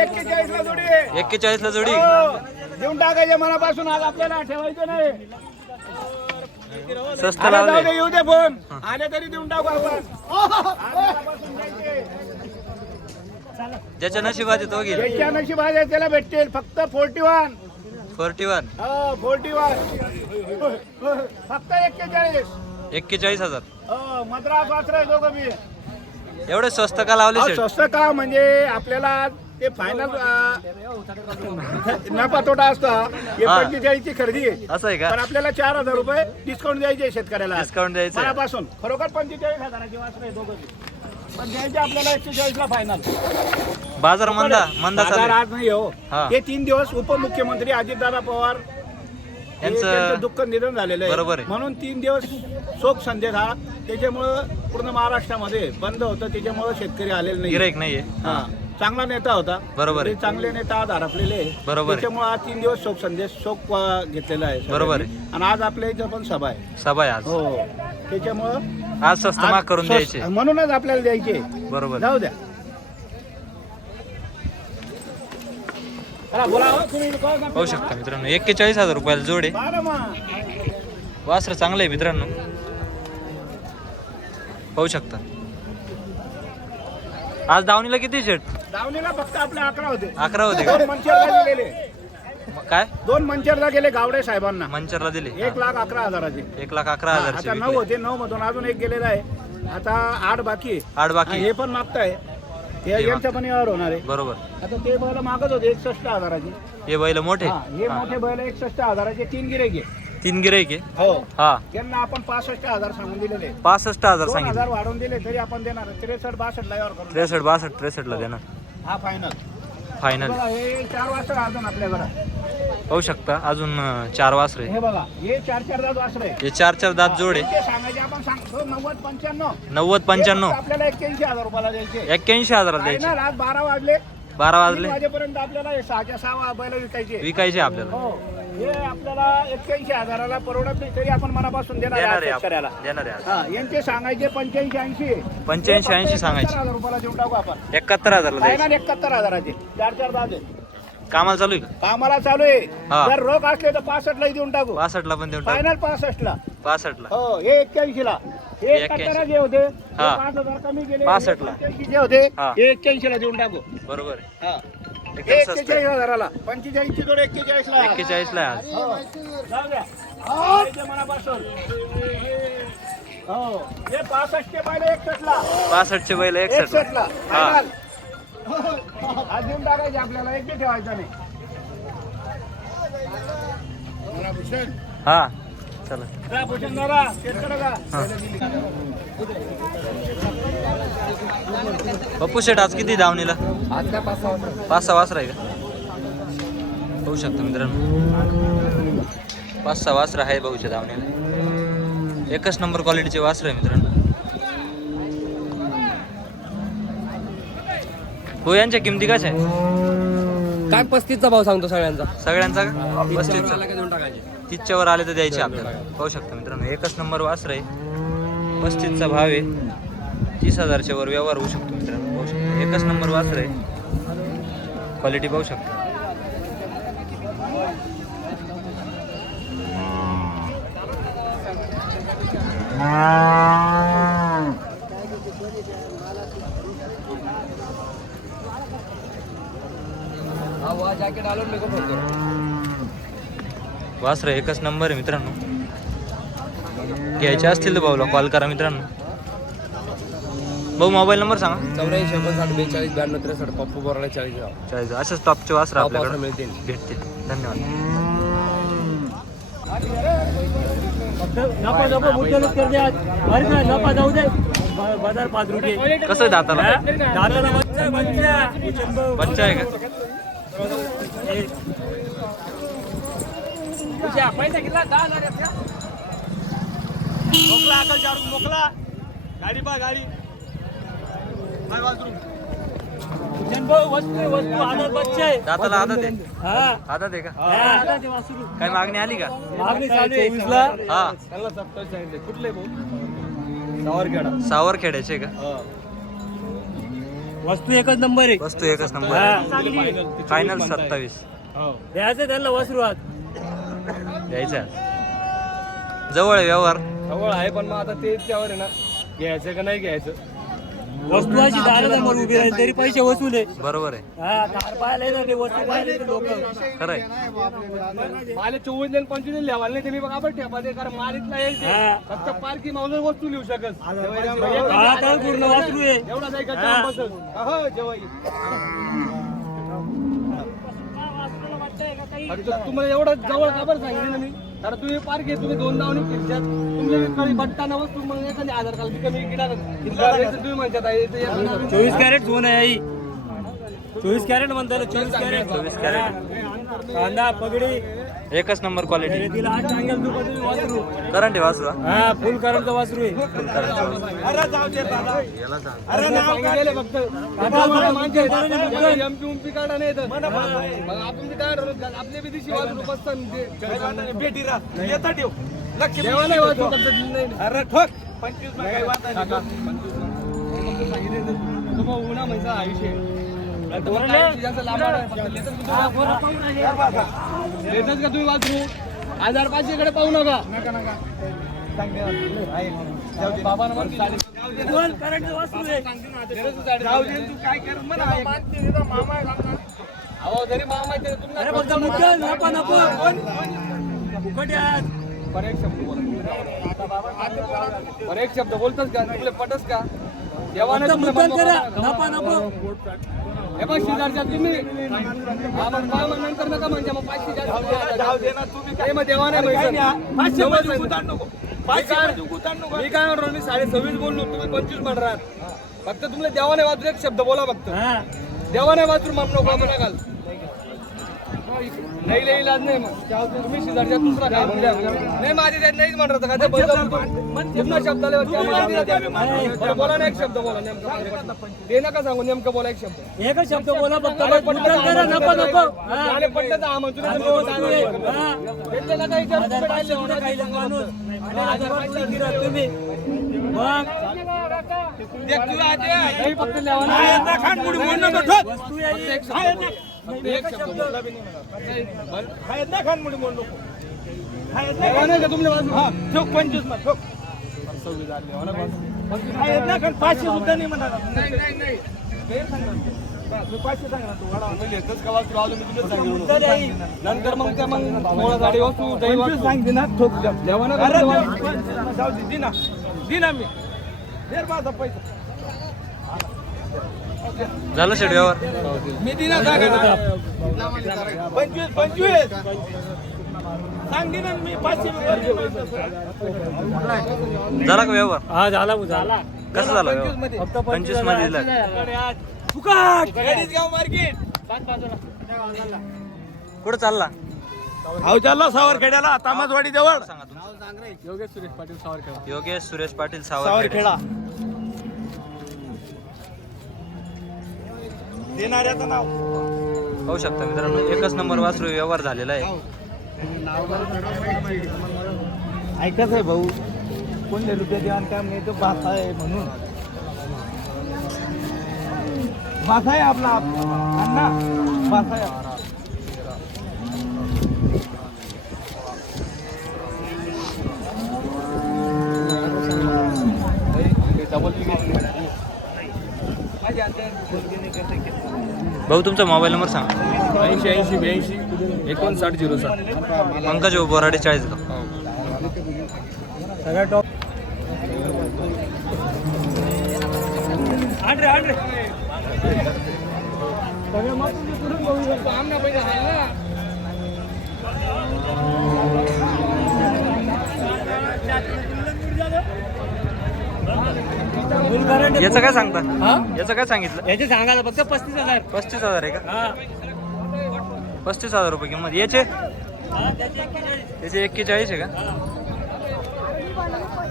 एक्केचाळीस ला जोडी. एक्केचाळीस ला जोडी हो. देऊन टाकायचे मनापासून. आज आपल्याला ठेवायचं नाही. स्वस्त लावले. येऊ दे फोन आले तरी देऊन टाकू आपण. ज्याच्या नशिबात येतो घेईल. ज्याच्या नशिबात आहे त्याला भेटतील. फक्त फोर्टी वन फोर्टी वन हो फोर्टी वन फक्त एक्केचाळीस. एक्केचाळीस हजार. हो मद्रास वाचराय दोघं बी. एवढे स्वस्त का लावले अहो, स्वस्त का? म्हणजे आपल्याला ते फायनल नफा तोटा असतो. हे हा. पंचेचाळीसची खरेदी. आहे असं आहे पण का आपल्याला चार हजार रुपये डिस्काउंट द्यायचे शेतकऱ्याला. डिस्काउंट द्यायचं आहे. मनापासून. खरोखर पंचेचाळीस हजाराची वाचर आहे दोघं बी. पण द्यायचे आपल्याला एकशे ला फायनल बाजार मंदा मंदा बाजार चालू आहे. आज नाही हो. हा. हे तीन दिवस उपमुख्यमंत्री अजितदादा पवार त्यांचं दुःख निधन झालेलं बरोबर आहे. म्हणून तीन दिवस शोक संदेश हा त्याच्यामुळं पूर्ण महाराष्ट्रामध्ये बंद होतं त्याच्यामुळं शेतकरी आलेले नाही गिराईक नाहीये. हा. चांगला नेता होता. बरोबर. ते चांगले नेता आज हरपलेले. बरोबर. त्याच्यामुळे आज तीन दिवस शोक संदेश शोक घेतलेला आहे बरोबर. आणि आज आपल्या इथं पण सभा आहे. सभा आहे आज. हो. त्याच्यामुळं आज स्वस्त माग करून द्यायचे. म्हणूनच आपल्याला द्यायचे. बरोबर जाऊ द्या चला, बोला हो, तुम्ही काय करता? पाहू शकता मित्रांनो एक्केचाळीस हजार रुपयाला जोडे मग. वासर चांगलं आहे मित्रांनो. पाहू शकता. आज दावणीला किती शेट दावणीला फक्त आपले अकरा होते. अकरा होते का? मंचरला काय? दोन मंचरला गेले गावडे साहेबांना. मंचरला दिले. एक लाख अकरा हजाराचे. एक लाख अकरा हा, आता नऊ. होते नऊ मधून अजून एक गेलेला आहे. आता आठ बाकी आहे. आठ बाकी हे पण मागताय. हे हे यांचं पण यावर होणार आहे. बरोबर. आता ते बैल मागत होते एकसष्ट हजाराचे. हे बैल मोठे? हा, हे मोठे बैल एकसष्ट हजाराचे तीन गिरे घे तीन गिराईक आहे? हो. हा. त्यांना आपण पासष्ट हजार सांगून दिलेले पासष्ट हजार दोन सांगितले. हजार वाढवून दिले तरी आपण देणार. त्रेसष्ट बासष्ट ला यावर करून त्रेसष्ट बासष्ट त्रेसष्टला देणार. हा फायनल फायनल हे चार वाजता अजून आपल्याकडे पाहू शकता अजून चार वासरे हे बघा हे चार चार दात वासरे हे चार चार दात जोडे. ते सांगायचे आपण सांगतो नव्वद पंच्याण्णव. नव्वद पंच्याण्णव. आपल्याला एक्क्याऐंशी हजार रुपयाला द्यायचे. एक्क्याऐंशी हजाराला द्यायचे. आज बारा वाजले. बारा वाजले. वाजेपर्यंत आपल्याला हे सहाच्या सहा बैल विकायचे. विकायचे आपल्याला. हो हे आपल्याला एक्क्याऐंशी हजाराला परवडत नाही तरी आपण मनापासून देणार देणार आहे आहे शेतकऱ्याला. देणार आहे. हा यांचे सांगायचे पंच्याऐंशी ऐंशी. पंच्याऐंशी, 80 सांगायचे. 71 हजार रुपयाला देऊन टाकू आपण. एकाहत्तर हजारला द्यायचे. फायनल एकाहत्तर हजाराचे. चार चार दहा दे कामाला चालू आहे का? कामाला चालू आहे. हा. जर रोख असले तर पासष्ट ला देऊन टाकू. पासष्टला पण देऊन टाक. फायनल पासष्ट ला पासष्टला. हो हे एक्क्याऐंशी ला हे हे एकाहत्तर जे होते हे. हा. पाच हजार कमी गेले 65 ला. जे होते हा. हे एक्क्याऐंशी ला देऊन टाकू. बरोबर आहे. हा. हे एकदम स्वस्त एक्केचाळीस हजाराला. पंचेचाळीस जोड एक्केचाळीस ला एक्केचाळीस ला आज. हो. जाऊ द्या. द्यायचे मनापासून. हो. हे पासष्ट चे पहिले एकसष्ट ला पासष्टचे बैल एकसष्ट एकसष्ट ला हा. फायनल आज देऊन टाकायचे आपल्याला एक बी ठेवायचा नाही. हा चला. पप्पू शेट आज किती दावणीला आज काय पाच सहा वासरा आहे का? पाहू शकता मित्रांनो. पाच सहा वासरा आहे भाऊच्या दावणीला एकच नंबर क्वालिटीचे वासर आहे मित्रांनो. हो यांच्या किमती कशा आहे काय पस्तीसचा भाव सांगतो सगळ्यांचा? सगळ्यांचा का? पस्तीसचा. देऊन टाकायचे? तीसच्या वर आले तर द्यायचे आपल्याला. पाहू शकता मित्रांनो एकच नंबर वासर. आहे पस्तीसचा भाव आहे. तीस हजारच्या वर व्यवहार होऊ शकतो मित्रांनो पाहू शकता. एकच नंबर वासर. आहे क्वालिटी पाहू शकता. हा जॅकेट आलो मी फोन करू वासर एकच नंबर आहे मित्रांनो. घ्यायचे असतील तर भाऊला कॉल करा मित्रांनो. भाऊ मोबाईल नंबर सांगा. चौऱ्याऐंशी एकोणसाठ बेचाळीस ब्याण्णव त्रेसष्ट पप्पू बोराला चाळीस चाळीस असेच टॉपचे वासर आपल्याकडे. मिळतील भेटतील. धन्यवाद. कसं आहे दाताला? बच्चा बच्चा आहे का? पैसा घेतला दहा हजार मोकला अकल चारून मोकला गाडी पा गाडी दाताला आदत आहे. हा. आदत आहे का? हा. काय मागणी आली का? मागणी चालू आहे. वीसला हा. त्याला सत्तावीस सांगितले. कुठले भाऊ? सावरखेडा. सावरखेड्याचे का? वस्तू एकच नंबर आहे. वस्तू एकच नंबर हा. फायनल सत्तावीस. द्यायचं त्यांना वस्त्रू आत द्यायचा जवळ आहे व्यवहार. जवळ आहे पण मग आता ते त्यावर आहे ना. घ्यायचं का नाही घ्यायचं? वस्तू अशी दारासमोर उभी राहील तरी पैसे वसूल आहे. बरोबर आहे. हा कार पाहायला येणार ते वस्तू लोक खरं आहे माले चोवीस आणि पंचवीस लिहावाल नाही तुम्ही बघा आपण ठेपा ते कारण माल इथला येईल ते. हा. फक्त पार्की मावजर वस्तू लिहू शकत. हा तर पूर्ण वस्तू आहे एवढा नाही हा. जेव्हा तुम्हाला एवढं जवळ का बरं सांगितलं ना मी कारण तुम्ही पार्क आहे तुम्ही दोन नावनी फिरच्यात. तुमच्या काही बट्टा वस्तू मग एखादी आधार कार्ड कमी गिरा तुम्ही म्हणतात चोवीस कॅरेट सोनं आहे आई. चोवीस कॅरेट म्हणतात चोवीस कॅरेट. चोवीस कॅरेट. कांदा पगडी. एकच नंबर क्वालिटी. करंट आहे हा फुल करंटचं वासरू आहे. फुल करंट याला सांग. अरे ठोक. पंचवीस काही लेतच का तुम्ही- वाचू हजार पाचशे कडे पाहू नका. बाबा अहो जरी मामा आहे तरी अरे तुम्हाला फक्त मुद्दा नको नको फुकट आहे आज. बरं एक शब्द बोला. बरं एक शब्द बोलतच का? तुला पटस का? देवाने करा. नपा नको हे बघ शेजारच्या तुम्ही. नंतर नका म्हणजे मग पाचशे नको. मी काय मध्ये उतार नको. मी काय म्हणतो मी साडे सव्वीस बोललो तुम्ही पंचवीस म्हणणार फक्त तुम्हाला देवाने वाचू एक शब्द बोला फक्त. हा. देवाने वाचून माप नको नकाल नाही लई इलाज नाही मग. तुम्ही शेजारच्या दुसरा काय बोलल्या नाही माझी त्यात नाहीच म्हणत का? ते पुन्हा शब्दाला बरं, बोला ना एक शब्द बोला नेमकं ते नका सांगू नेमकं बोला एक शब्द. एकच शब्द बोला फक्त. नको नको. हा. आणि पटलं तर हा. हा. राहिले कुठे काही तुम्ही. मग. तुला फक्त लिहावं हा, ना. यांना खानपुडी म्हणू नको. ठोक पंचवीसमध्ये ठोक. हा, यांना खान पाचशे सुद्धा नाही म्हणणार तू पाचशे सांग तू वाढवा. वाचू. नंतर मग त्या मग गाडी दही पंचवीस वाचू. सांगते ना ठोक. जाऊ दे दिना. दिना मी. देर माझा पैसा. झालं शेड व्यवहार मी ना. पंचवीस पंचवीस. मी पाचशे झाला का व्यवहार? हा झाला भाऊ, झाला. कसं झालं व्यवहार? पंचवीसमध्ये. दिला फुकाट. गाडीत गाव मार्केट. कुठं चालला? अहो चालला सावरखेड्याला तामासवाडी जवळ. सांगा योगेश सुरेश पाटील सावरखेडा योगेश सुरेश पाटील सावरखेडे. देणाऱ्याचं नाव. पाहू शकता मित्रांनो एकच नंबर वासरू व्यवहार झालेला आहे. ऐकत आहे भाऊ. कोणत्या रुपये देवान काम नाही तो भाषा आहे म्हणून. भाषा आहे आपला. अण्णा भाषा आहे आपला. भाऊ तुमचा मोबाईल नंबर सांगा. ऐंशी ऐंशी ब्याऐंशी एकोणसाठ झिरो सात. पंकज बोराडे चाळीस गाव. सगळ्या याचं काय सांगता? हा? याचं काय सांगितलं? याचे सांगायला फक्त पस्तीस हजार. पस्तीस हजार आहे का? हा. पस्तीस हजार रुपये किंमत. याचे? हा, त्याचे एक्केचाळीस. त्याचे एक्केचाळीस आहे का?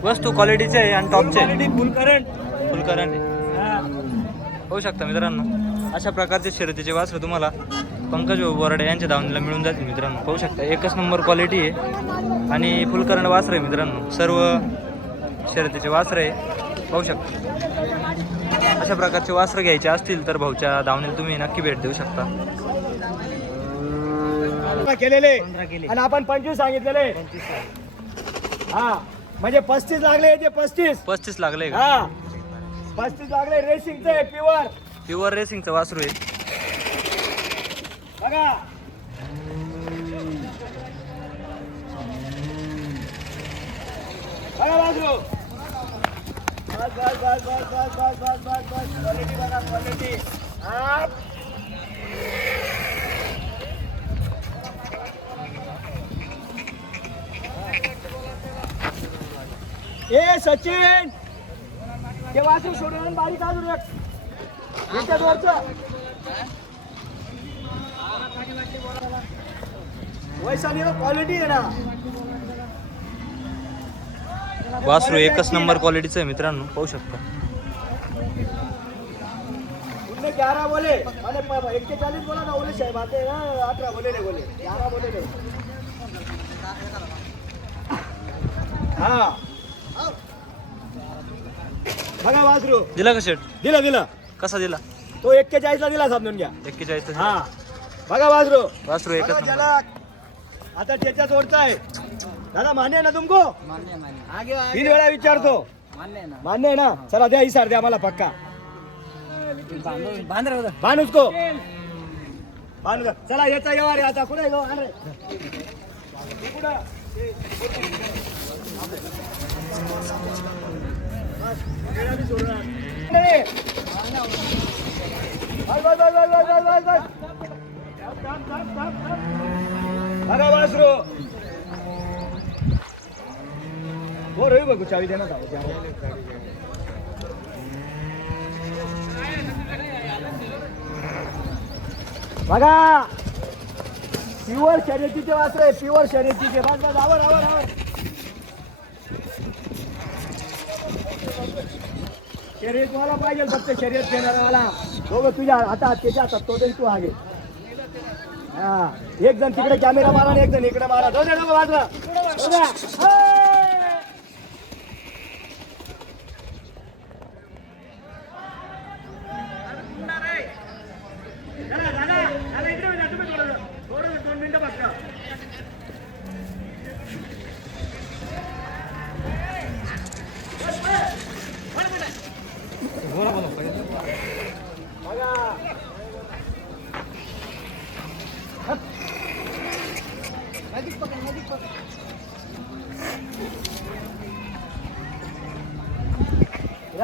वस्तू क्वालिटीचे आहे आणि टॉपचे आहे. Quality full current full current आहे. हा. होऊ शकता मित्रांनो अशा प्रकारचे शर्यतीचे वासरं तुम्हाला पंकज बोराडे यांच्या दावणीला मिळून जातील मित्रांनो. पाहू शकता एकच नंबर क्वालिटी आहे आणि फुल करंट वासर आहे मित्रांनो. सर्व शर्यतीचे वासरं आहे. पाहू शकता. अशा प्रकारचे वासरं घ्यायचे असतील तर भाऊच्या दावणीला तुम्ही नक्की भेट देऊ शकता. केलेले. आणि आपण पंचवीस सांगितलेले. हा म्हणजे पस्तीस लागले याचे पस्तीस. पस्तीस लागले का? हा पस्तीस लागले रेसिंगचे प्युअर प्युअर रेसिंगचं वासरू आहे. बघा. बघा बाजू बस बस बस बस बस बस बस बस बस क्वालिटी बघा क्वालिटी ए सचिन! ते वासरू सोडून बारीक अजून एक. इथे वरचं वैशाली क्वालिटी आहे ना. वासरू एकच नंबर क्वालिटीचं आहे मित्रांनो. पाहू शकता. बघा वासरू. दिला का शेट दिला दिला. कसा दिला? तो एक्केचाळीस ला दिला समजून घ्या. एक्केचाळीस हा. बघा वासरू. वासरू एकच नंबर. आता त्याच्यात आहे. दादा मान्य आहे ना तुमको तीन वेळा विचारतो मान्य आहे ना चला द्या इसार द्या मला पक्का बांध उसको बांध. चला याचा व्यवहार आहे आता कुठे गो अरे हे कुठं? हो रवी बघू चावी दे ना जाऊ द्या. बघा. प्युअर शर्यतीचे वासर आहे प्युअर शर्यतीचे. बस बस आवर आवर आवर. शर्यत मला पाहिजे फक्त शर्यत घेणारा मला दोघं तुझ्या हातात त्याच्या हातात तो तरी तू हागे. हा. एक जण तिकडे कॅमेरा मारा आणि एक जण इकडे मारा. दोन दोघं बाजूला. हो.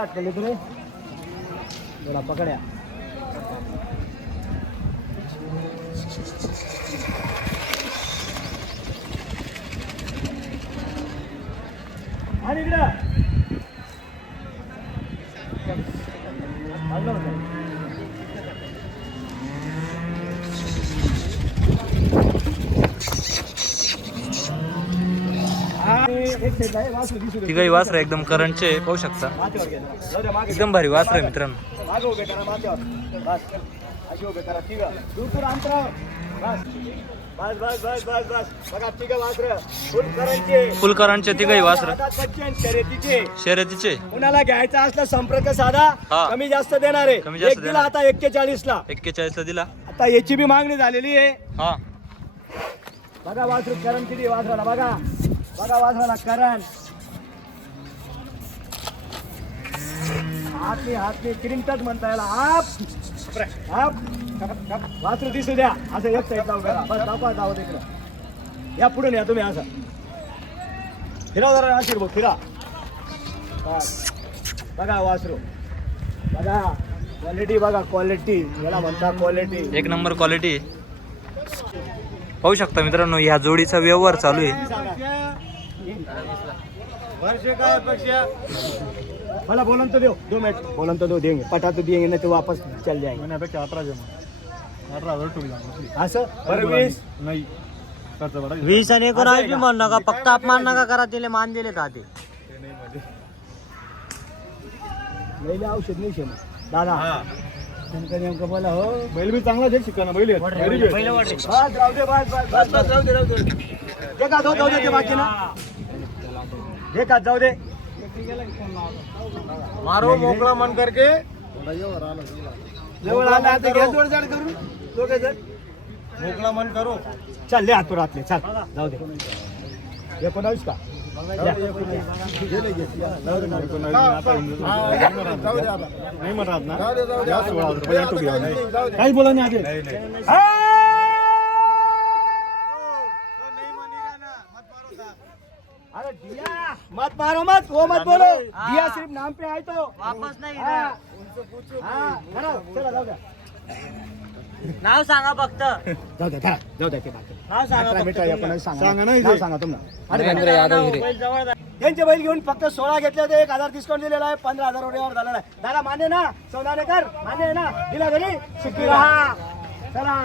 अटकले तुम्ही जरा पकड्या. तिघही वासर एकदम करंटचे पाहू शकता. एकदम भारी वासर आहे मित्रांनो. फुल करंटचे तिघही वासर. शर्यतीचे. कुणाला घ्यायचा असला संपर्क साधा कमी जास्त देणार आहे. दिला आता एक्केचाळीस ला एक्केचाळीस ला दिला. आता याची बी मागणी झालेली आहे. हा. बघा वासरू करंट किती वासराला बघा. बघा वासराला करण. हातली हातनी क्रिंटच म्हणता याला. आप. आप. वासरू दिसू द्या. असं एक साईड जाऊ करा. बस दाखवा जाऊ तिकडं या पुढून या तुम्ही असं. फिरा जरा अशी बघ फिरा बघा वासरू. बघा. क्वालिटी बघा क्वालिटी याला म्हणता क्वालिटी एक नंबर क्वालिटी पाहू शकता मित्रांनो ह्या जोडीचा व्यवहार चालू आहे. मला बोलन तो दो दो मिनट बोलन तो दो देंगे. पटा तो देंगे नहीं तो वापस चल जाएंगे. मैंने अपेक्षा अठारह जमा अठारह हजार असं? बरं वीस. नहीं. वीस आणि एकोणावीस बी म्हणू नका. फक्त अपमान नका करा तिला मान दिले का ते? औषध नाही शेण दादा. नेमकं नेमकं बोला हो. बैल भी चांगला देख शिका ना बैल आहेत. बस राहू दे बस बस बस बस. राहू दे राहू दे. देखा जाऊ जाऊ दे ते बाकी ना देखा जाऊ दे. मारो मोकळा मन करके. जवळ आला आता घ्या जोड जाड करून दोघे जण. मोकळा मन करू. चल ले आतले चल. जाऊ दे. एकोणावीस का? नाही म्हणत ना या सोळा रुपये या टोपी आहे. काही बोला नाही आधी अरे दिया मत मारो मत वो मत बोलो दिया सिर्फ नाम पे आए तो वापस नाही हाँ, हाँ, चलो चलो जाऊ द्या नाव सांगा फक्त. जाऊ द्या जाऊ द्या ते बाकी. नाव सांगा फक्त एकोणावीस सांगा सांगा ना नाव. सांगा तुम्हाला. यादव हिरे त्यांचे बैल घेऊन फक्त सोळा घेतले होते एक हजार डिस्काउंट दिलेला आहे पंधरा हजार रुपयावर झालेला आहे. दादा मान्य ना? सौदानेकर? मान्य आहे ना? दिला घरी? सुखी राहा चला.